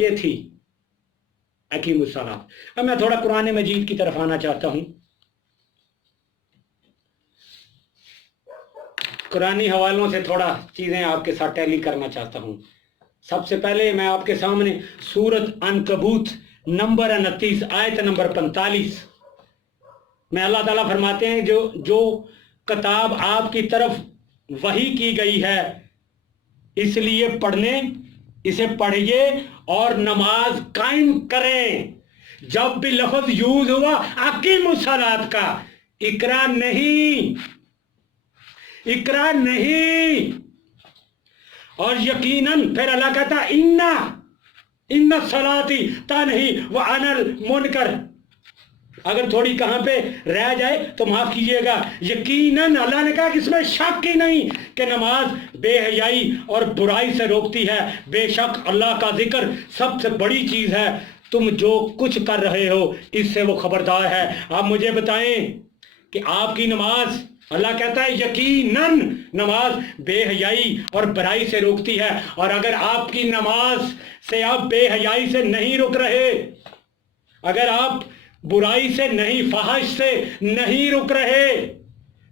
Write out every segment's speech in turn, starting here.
یہ تھی अकीमुस्सलात। अब मैं थोड़ा कुरान मजीद की तरफ आना चाहता हूँ। कुरानी हवालों से थोड़ा चीज़ें आपके साथ टैली करना चाहता हूँ। सबसे पहले मैं आपके सामने सूरत अनकबूत नंबर 29 आयत नंबर 45 में अल्लाह ताला फरमाते हैं जो किताब आपकी तरफ वही की गई है इसलिए इसे पढ़िए और नमाज कायम करें। जब भी लफ्ज यूज हुआ अकीमुस्सलात का, इकरा नहीं। और यकीनन फिर अल्लाह कहता इन्ना सलाती तनही व अनिल मुनकर। अगर थोड़ी कहां पे रह जाए तो माफ कीजिएगा। यकीनन अल्लाह ने कहा कि इसमें शक ही नहीं कि नमाज बेहयाई और बुराई से रोकती है। बेशक अल्लाह का जिक्र सबसे बड़ी चीज है। तुम जो कुछ कर रहे हो इससे वो खबरदार है। आप मुझे बताएं कि आपकी नमाज, अल्लाह कहता है यकीनन नमाज बेहयाई और बुराई से रोकती है। और अगर आपकी नमाज से आप बेहयाई से नहीं रुक रहे, अगर आप बुराई से नहीं, फहश से नहीं रुक रहे,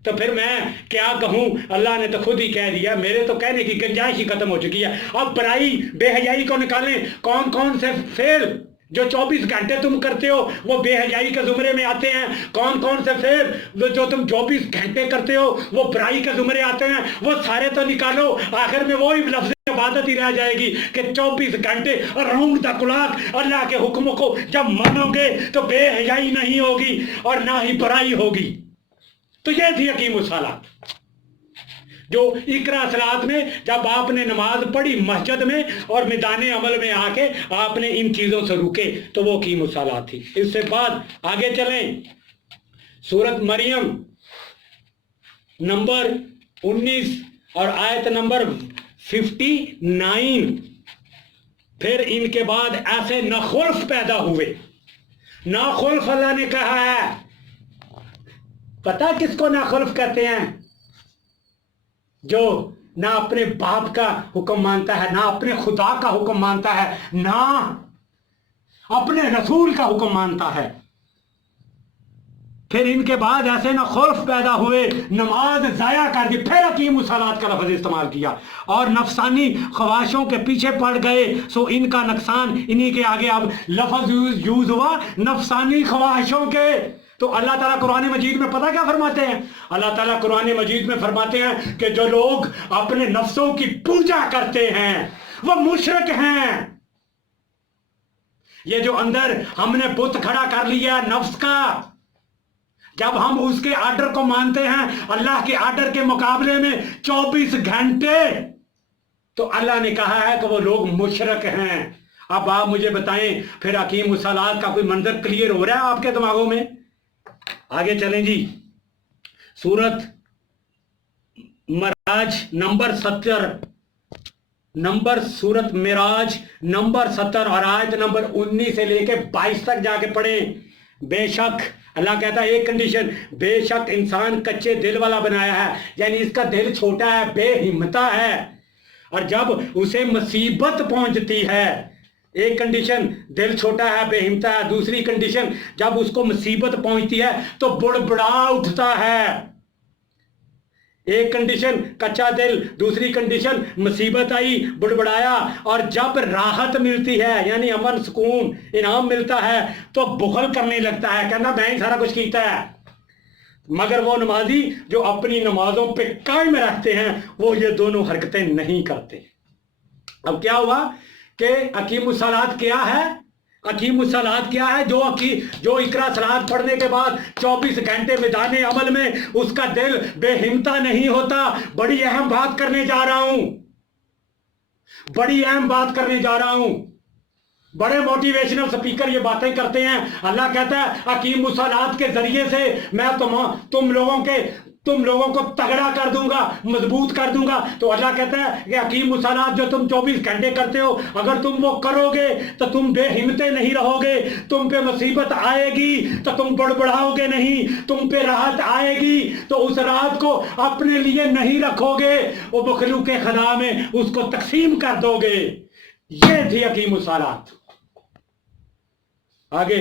तो फिर मैं क्या कहूं। अल्लाह ने तो खुद ही कह दिया, मेरे तो कहने की गुंजाइश ही खत्म हो चुकी है। अब बुराई बेहयाई को निकालें। कौन कौन से फेल जो 24 घंटे तुम करते हो वो बेहयाई के जुमरे में आते हैं। कौन कौन से फेल जो तुम 24 घंटे करते हो वो बुराई के जुमरे आते हैं। वो सारे तो निकालो, आखिर में वही लफ्ज इबादत ही रह जाएगी कि 24 घंटे राउंड द क्लॉक अल्लाह के हुक्म को जब मानोगे तो बेहयाई नहीं होगी और ना ही बुराई होगी। तो ये थी अकीमुस्सलात, जो इकरा सलात में जब आपने नमाज पढ़ी मस्जिद में और मैदान अमल में आके आपने इन चीजों से रुके तो वो अकीमुस्सलात थी। इससे बाद आगे चलें, सूरत मरियम नंबर 19 और आयत नंबर 59। फिर इनके बाद ऐसे नाखुल्फ पैदा हुए। नाखुल्फ अल्लाह ने कहा है, पता किसको नाखुल्फ कहते हैं? जो ना अपने बाप का हुक्म मानता है, ना अपने खुदा का हुक्म मानता है, ना अपने रसूल का हुक्म मानता है। फिर इनके बाद ऐसे ना खौफ पैदा हुए, नमाज जाया कर दी। फिर अकीमुस्सलात का लफ्ज इस्तेमाल किया और नफसानी ख्वाहिशों के पीछे पड़ गए, सो इनका नुकसान इन्हीं के आगे। अब लफ्ज यूज हुआ नफसानी ख्वाहिशों के। तो अल्लाह ताला कुरान मजीद में पता क्या फरमाते हैं? अल्लाह ताला कुरान मजीद में फरमाते हैं कि जो लोग अपने नफ्सों की पूजा करते हैं वो मुशरिक हैं। ये जो अंदर हमने बुत खड़ा कर लिया नफ्स का, जब हम उसके आर्डर को मानते हैं अल्लाह के आर्डर के मुकाबले में 24 घंटे, तो अल्लाह ने कहा है कि वो लोग मुशरिक हैं। अब आप मुझे बताएं, फिर अकीमुस्सलात का कोई मंजर क्लियर हो रहा है आपके दिमागों में? आगे चलें जी, सूरत मिराज नंबर 70 सूरत मिराज नंबर 70 और आयत नंबर 19 से लेके 22 तक जाके पढ़ें। बेशक अल्लाह कहता है एक कंडीशन, बेशक इंसान कच्चे दिल वाला बनाया है, यानी इसका दिल छोटा है, बेहिम्मता है, और जब उसे मुसीबत पहुंचती है, एक कंडीशन दिल छोटा है बेहिम्मता है, दूसरी कंडीशन जब उसको मुसीबत पहुंचती है तो बुड़बुड़ा उठता है। एक कंडीशन कच्चा दिल, दूसरी कंडीशन मुसीबत आई बुड़बुड़ाया, और जब राहत मिलती है यानी अमन सुकून इनाम मिलता है तो बुखल करने लगता है, कहना मैं ही सारा कुछ कीता है। मगर वो नमाजी जो अपनी नमाजों पे कायम रहते हैं वो ये दोनों हरकतें नहीं करते। अब क्या हुआ कि अकीमुस्सलात क्या है? अकीमुस्सलात क्या है? जो इकरा सलात पढ़ने के बाद 24 घंटे मैदान अमल में उसका दिल बेहिम्मता नहीं होता। बड़ी अहम बात करने जा रहा हूं, बड़ी अहम बात करने जा रहा हूं। बड़े मोटिवेशनल स्पीकर ये बातें करते हैं। अल्लाह कहता है अकीमुस्सलात के जरिए से मैं तुम लोगों को तगड़ा कर दूंगा, मजबूत कर दूंगा। तो अल्लाह कहता है कि अकीमुस्सलात जो तुम 24 घंटे करते हो, अगर तुम वो करोगे तो तुम बेहिम्मते नहीं रहोगे। तुम पे मुसीबत आएगी तो तुम बड़बड़ाओगे नहीं, तुम पे राहत आएगी तो उस राहत को अपने लिए नहीं रखोगे, वो मखलूक खुदा में उसको तकसीम कर दोगे। ये थी हकीमुस्सलात। आगे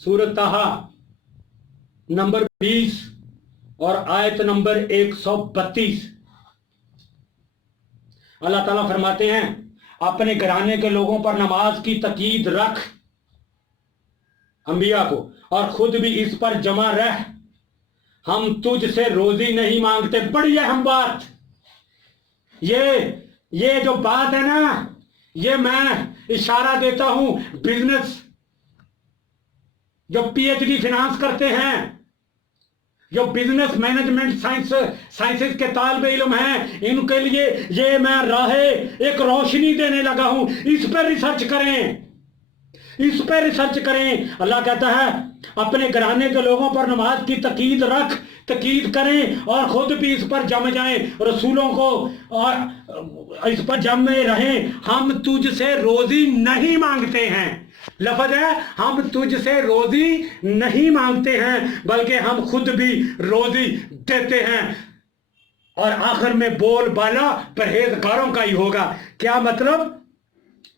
सूरत ताहा नंबर 20 और आयत नंबर 132। अल्लाह ताला फरमाते हैं, अपने घराने के लोगों पर नमाज की तकीद रख, अंबिया को, और खुद भी इस पर जमा रह, हम तुझसे रोजी नहीं मांगते। बड़ी अहम बात, ये जो बात है ना, ये मैं इशारा देता हूं बिजनेस, जो पीएचडी फिनांस करते हैं, जो बिजनेस मैनेजमेंट साइंसेस के तालिब इल्म हैं, इनके लिए ये मैं राहे एक रोशनी देने लगा हूं। इस पर रिसर्च करें, इस पर रिसर्च करें। अल्लाह कहता है, अपने घराने के लोगों पर नमाज की तकीद रख, तकीद करें और खुद भी इस पर जम जाएं, रसूलों को और इस पर जमे रहें। हम तुझसे रोजी नहीं मांगते हैं, लफ्ज है हम तुझसे रोजी नहीं मांगते हैं, बल्कि हम खुद भी रोजी देते हैं। और आखिर में बोल बाला परहेजगारों का ही होगा। क्या मतलब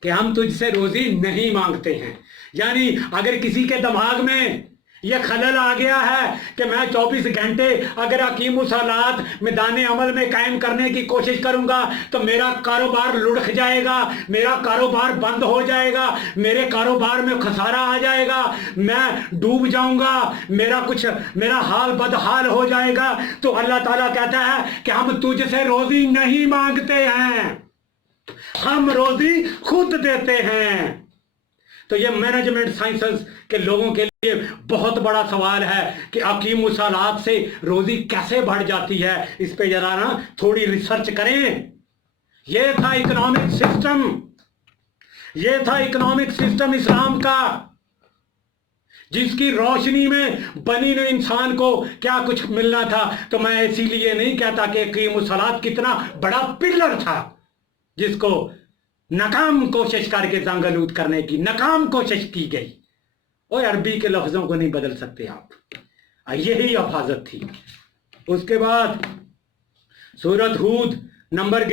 कि हम तुझसे रोजी नहीं मांगते हैं, यानी अगर किसी के दिमाग में यह खलल आ गया है कि मैं 24 घंटे अगर हकीमुस्सलात मैदान अमल में कायम करने की कोशिश करूंगा तो मेरा कारोबार लुढ़क जाएगा, मेरा कारोबार बंद हो जाएगा, मेरे कारोबार में खसारा आ जाएगा, मैं डूब जाऊंगा, मेरा हाल बदहाल हो जाएगा, तो अल्लाह ताला कहता है कि हम तुझसे रोजी नहीं मांगते हैं, हम रोजी खुद देते हैं। तो ये मैनेजमेंट साइंसेस के लोगों के लिए बहुत बड़ा सवाल है कि हकीमुस्सलात से रोजी कैसे बढ़ जाती है। इस पे जरा ना थोड़ी रिसर्च करें। ये था इकोनॉमिक सिस्टम, ये था इकोनॉमिक सिस्टम इस्लाम का, जिसकी रोशनी में बनी हुए इंसान को क्या कुछ मिलना था। तो मैं इसीलिए नहीं कहता कि हकीमुस्सलात कितना बड़ा पिलर था, जिसको नाकाम कोशिश करके जंगलूद करने की नाकाम कोशिश की गई। और अरबी के लफ्जों को नहीं बदल सकते आप, यही हिफाजत थी। उसके बाद सूरत हूद नंबर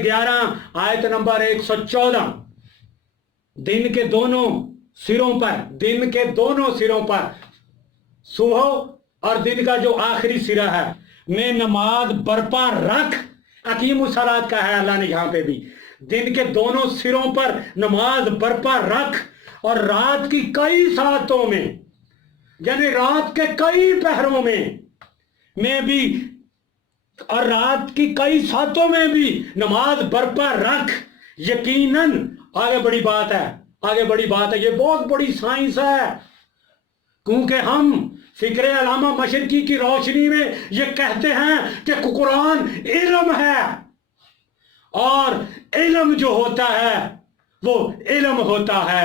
11 आयत नंबर 114। दिन के दोनों सिरों पर सुबह और दिन का जो आखिरी सिरा है में नमाज बरपा रख। हकीमुस्सलात का है अल्लाह ने यहां पे भी, दिन के दोनों सिरों पर नमाज बरपा रख, और रात की कई सातों में, यानी रात के कई पहरों में भी, और रात की कई सातों में भी नमाज बरपा रख। यकीनन आगे बड़ी बात है, ये बहुत बड़ी साइंस है, क्योंकि हम फिक्र अलामा मशरकी की रोशनी में ये कहते हैं कि कुरान इल्म है, और इल्म जो होता है वो इल्म होता है,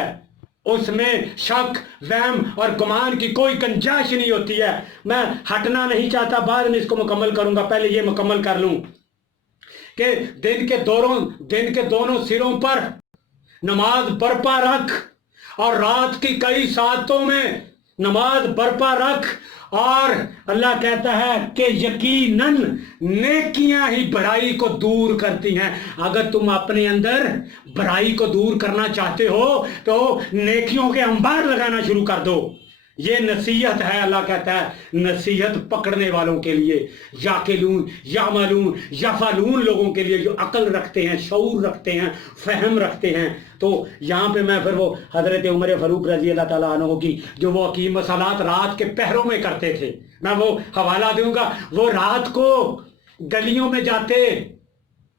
उसमें शक वहम और गुमान की कोई गुंजाइश नहीं होती है। मैं हटना नहीं चाहता, बाद में इसको मुकम्मल करूंगा, पहले ये मुकम्मल कर लूं कि दिन के दोनों सिरों पर नमाज बरपा रख, और रात की कई सातों में नमाज बरपा रख। और अल्लाह कहता है कि यकीनन नेकियां ही बुराई को दूर करती हैं। अगर तुम अपने अंदर बुराई को दूर करना चाहते हो तो नेकियों के अंबार लगाना शुरू कर दो। ये नसीहत है, अल्लाह कहता है नसीहत पकड़ने वालों के लिए, याकिलून यामलून यफालून लोगों के लिए, जो अकल रखते हैं, शऊर रखते हैं, फहम रखते हैं। तो यहाँ पे मैं फिर वो हजरत उमर फारूक रजी अल्लाह ताला अन्हु की जो वो हकीमुस्सलात रात के पहरों में करते थे, मैं वो हवाला दूंगा। वो रात को गलियों में जाते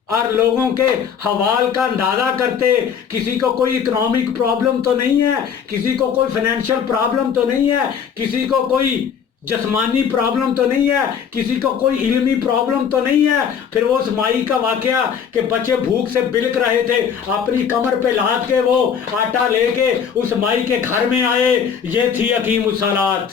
और लोगों के हवाल का अंदाजा करते। किसी को कोई इकोनॉमिक प्रॉब्लम तो नहीं है, किसी को कोई फाइनेंशियल प्रॉब्लम तो नहीं है, किसी को कोई जिस्मानी प्रॉब्लम तो नहीं है, किसी को कोई इल्मी प्रॉब्लम तो नहीं है। फिर वो उस माई का वाकया कि बच्चे भूख से बिलक रहे थे, अपनी कमर पे लाद के वो आटा लेके उस माई के घर में आए। ये थी हकीमुस्सलात,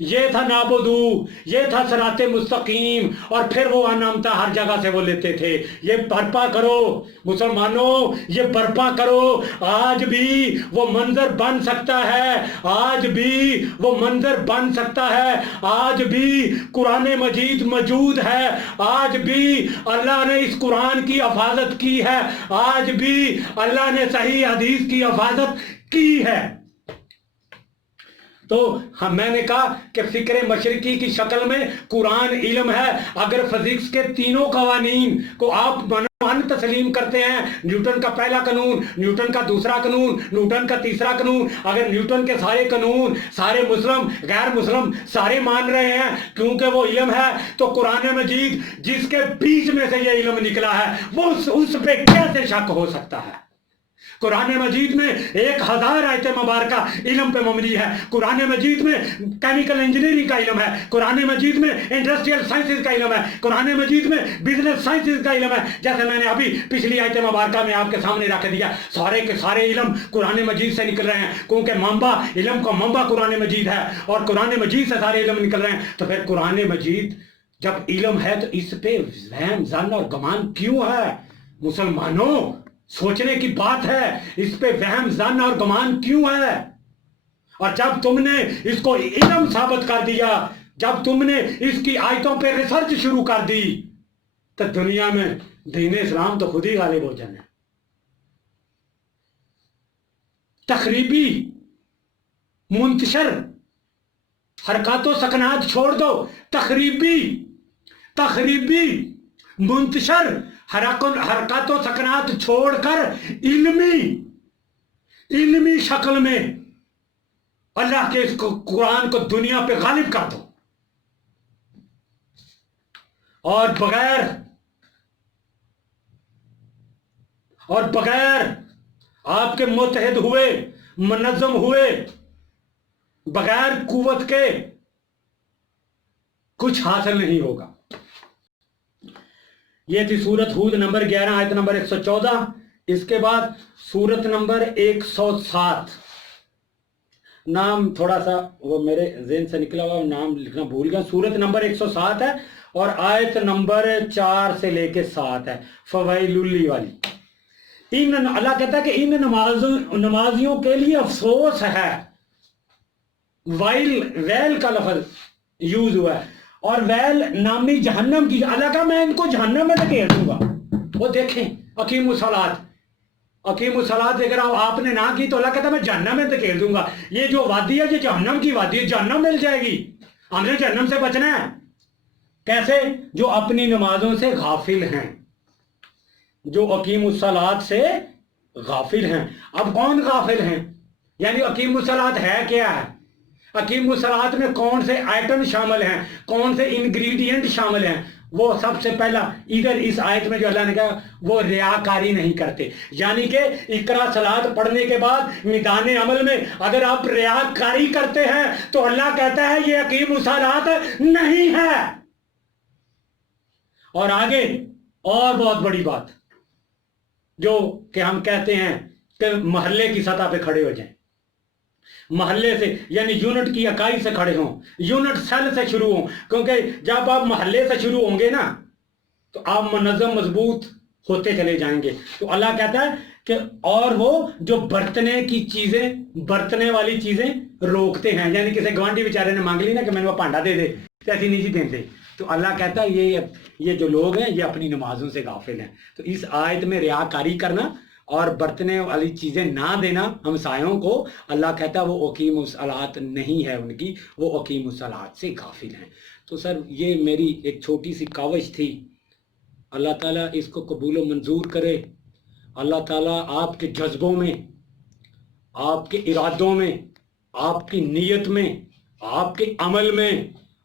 یہ تھا نابودو، یہ تھا صراط مستقیم، اور پھر وہ انعامتا ہر جگہ سے وہ لیتے تھے۔ یہ برپا کرو مسلمانوں، یہ برپا کرو۔ آج بھی وہ منظر بن سکتا ہے، آج بھی وہ منظر بن سکتا ہے، آج بھی قرآن مجید موجود ہے، آج بھی اللہ نے اس قرآن کی حفاظت کی ہے، آج بھی اللہ نے صحیح حدیث کی حفاظت کی ہے۔ تو میں نے کہا کہ فکر مشرقی کی شکل میں قرآن علم ہے۔ اگر فزکس کے تینوں قوانین کو آپ من تسلیم کرتے ہیں، نیوٹن کا پہلا قانون، نیوٹن کا دوسرا قانون، نیوٹن کا تیسرا قانون، اگر نیوٹن کے سارے قانون سارے مسلم غیر مسلم سارے مان رہے ہیں کیونکہ وہ علم ہے، تو قرآن مجید جس کے بیچ میں سے یہ علم نکلا ہے وہ اس پہ کیسے شک ہو سکتا ہے؟ قرآن مجید میں 1000 آیت مبارکہ علم پہ مبنی ہے۔ قرآن مجید میں کیمیکل انجینئرنگ کا علم ہے، قرآن مجید میں انڈسٹریل سائنسز کا علم ہے، قرآن مجید میں بزنس سائنسز کا علم ہے۔ جیسے میں نے ابھی پچھلی آیت مبارکہ میں آپ کے سامنے رکھ دیا، سارے کے سارے علم قرآن مجید سے نکل رہے ہیں، کیونکہ منبع علم کا منبع قرآن مجید ہے، اور قرآن مجید سے سارے علم نکل رہے ہیں۔ تو پھر قرآن مجید جب علم ہے تو اس پہ وہم ظن اور گمان کیوں ہے؟ مسلمانوں سوچنے کی بات ہے، اس پہ وہم ظن اور گمان کیوں ہے؟ اور جب تم نے اس کو علم ثابت کر دیا، جب تم نے اس کی آیتوں پہ ریسرچ شروع کر دی، تو دنیا میں دین اسلام تو خود ہی غالب ہو جانا ہے۔ تخریبی منتشر حرکات و سکنات چھوڑ دو، تخریبی منتشر حرکات و سکنات چھوڑ کر علمی شکل میں اللہ کے اس قرآن کو دنیا پہ غالب کر دو، اور بغیر آپ کے متحد ہوئے، منظم ہوئے، بغیر قوت کے کچھ حاصل نہیں ہوگا۔ یہ تھی سورت ہود نمبر 11 آیت نمبر 114۔ اس کے بعد سورت نمبر 107، نام تھوڑا سا وہ میرے ذہن سے نکلا ہوا، نام لکھنا بھول گیا۔ سورت نمبر 107 ہے اور آیت نمبر 4 سے لے کے 7 ہے، فویل والی۔ اللہ کہتا ہے کہ ان نمازیوں کے لیے افسوس ہے۔ ویل کا لفظ یوز ہوا ہے، اور ویل نامی جہنم کی، اللہ کا میں ان کو جہنم میں دھکیل دوں گا۔ وہ دیکھیں اقیم الصلاۃ اگر آپ نے نہ کی تو اللہ کہتا ہے میں جہنم میں دھکیل دوں گا۔ یہ جو وادی ہے یہ جہنم کی وادی ہے، جہنم مل جائے گی۔ ہم نے جہنم سے بچنا ہے۔ کیسے؟ جو اپنی نمازوں سے غافل ہیں، جو اقیم الصلاۃ سے غافل ہیں۔ اب کون غافل ہیں؟ یعنی اقیم الصلاۃ ہے کیا ہے؟ اقیم الصلاۃ میں کون سے آئٹم شامل ہیں، کون سے انگریڈینٹ شامل ہیں؟ وہ سب سے پہلا ادھر اس آیت میں جو اللہ نے کہا وہ ریاکاری نہیں کرتے، یعنی کہ اقرا صلاۃ پڑھنے کے بعد میدان عمل میں اگر آپ ریاکاری کرتے ہیں تو اللہ کہتا ہے یہ اقیم الصلاۃ نہیں ہے۔ اور آگے اور بہت بڑی بات جو کہ ہم کہتے ہیں کہ محلے کی سطح پہ کھڑے ہو جائیں، محلے سے یعنی یونٹ کی اکائی سے کھڑے ہوں، یونٹ سیل سے شروع ہوں، کیونکہ جب آپ محلے سے شروع ہوں گے نا تو آپ منظم مضبوط ہوتے چلے جائیں گے۔ تو اللہ کہتا ہے کہ اور وہ جو برتنے والی چیزیں روکتے ہیں، یعنی کسی گوانڈی بیچارے نے مانگ لی نا کہ میں نے وہ پانڈا دے دے، ایسی نہیں جی دیتے، تو اللہ کہتا ہے یہ جو لوگ ہیں یہ اپنی نمازوں سے غافل ہیں۔ تو اس آیت میں ریاکاری کرنا اور برتنے والی چیزیں نہ دینا ہمسایوں کو، اللہ کہتا ہے وہ اقیم الصلاۃ نہیں ہے ان کی، وہ اقیم الصلاۃ سے غافل ہیں۔ تو سر یہ میری ایک چھوٹی سی کاوش تھی، اللہ تعالیٰ اس کو قبول و منظور کرے۔ اللہ تعالیٰ آپ کے جذبوں میں، آپ کے ارادوں میں، آپ کی نیت میں، آپ کے عمل میں،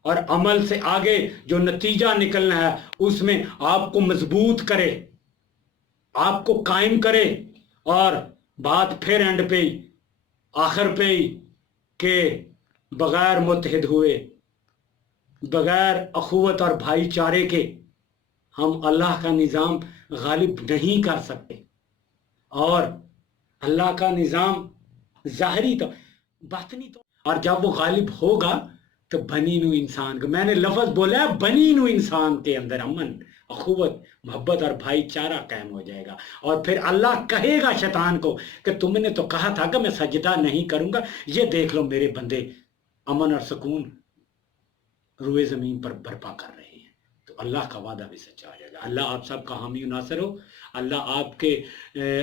اور عمل سے آگے جو نتیجہ نکلنا ہے اس میں آپ کو مضبوط کرے، آپ کو قائم کرے۔ اور بات پھر اینڈ پہ آخر پہ کہ بغیر متحد ہوئے، بغیر اخوت اور بھائی چارے کے ہم اللہ کا نظام غالب نہیں کر سکتے، اور اللہ کا نظام ظاہری تو باطنی تو، اور جب وہ غالب ہوگا تو بنی نو انسان کو، میں نے لفظ بولا ہے بنی نو انسان کے اندر امن، اخوت، محبت اور بھائی چارہ قائم ہو جائے گا. اور پھر اللہ کہے گا شیطان کو کہ تم نے تو کہا تھا کہ میں سجدہ نہیں کروں گا، یہ دیکھ لو میرے بندے امن اور سکون روئے زمین پر برپا کر رہے ہیں. تو اللہ کا وعدہ بھی سچا ہو جائے گا. اللہ آپ سب کا حامی و ناصر ہو. اللہ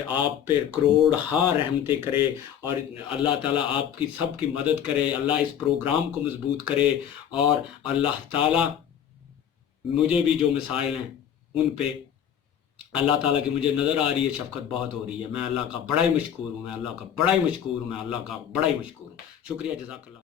آپ پہ کروڑ ہا رحمتیں کرے، اور اللہ تعالیٰ آپ کی سب کی مدد کرے. اللہ اس پروگرام کو مضبوط کرے، اور اللہ تعالیٰ مجھے بھی جو مسائل ہیں ان پہ اللہ تعالیٰ کی مجھے نظر آ رہی ہے شفقت بہت ہو رہی ہے. میں اللہ کا بڑا ہی مشکور ہوں، میں اللہ کا بڑا ہی مشکور ہوں، میں اللہ کا بڑا ہی مشکور ہوں. شکریہ، جزاک اللہ.